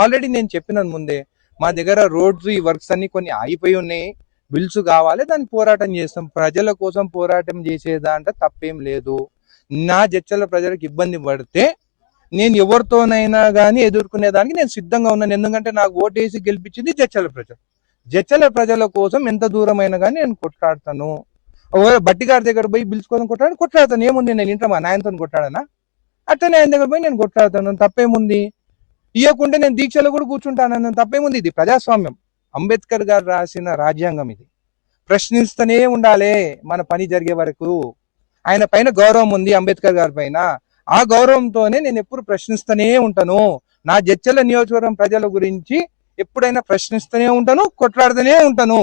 Already నేను చెప్పినాను ముందే, మా దగ్గర రోడ్స్ ఈ వర్క్స్ అన్ని కొన్ని ఆగిపోయి ఉన్నాయి, బిల్స్ కావాలి, దాన్ని పోరాటం చేస్తాం. ప్రజల కోసం పోరాటం చేసేదాంట్లో తప్పేం లేదు. నా జడ్చర్ల ప్రజలకు ఇబ్బంది పడితే నేను ఎవరితోనైనా కానీ ఎదుర్కొనేదానికి నేను సిద్ధంగా ఉన్నాను. ఎందుకంటే నాకు ఓటేసి గెలిపించింది జడ్చర్ల ప్రజలు. జడ్చర్ల ప్రజల కోసం ఎంత దూరమైనా కానీ నేను కొట్లాడతాను. బట్టి గారి దగ్గర పోయి బిల్స్ కోసం కొట్లాడతాను. ఏముంది, నేను ఇంట్లో మా నాయనతో కొట్లాడనా? అట్లనే ఆయన దగ్గర పోయి నేను కొట్లాడతాను. తప్పేముంది? ఇవ్వకుంటే నేను దీక్షలో కూడా కూర్చుంటాను. తప్పేముంది? ఇది ప్రజాస్వామ్యం. అంబేద్కర్ గారు రాసిన రాజ్యాంగం ఇది. ప్రశ్నిస్తూనే ఉండాలి మన పని జరిగే వరకు. ఆయన పైన గౌరవం ఉంది, అంబేద్కర్ గారి పైన. ఆ గౌరవంతోనే నేను ఎప్పుడు ప్రశ్నిస్తూనే ఉంటాను. నా జడ్చర్ల నియోజకవర్గం ప్రజల గురించి ఎప్పుడైనా ప్రశ్నిస్తూనే ఉంటాను, కొట్లాడుతూనే ఉంటాను.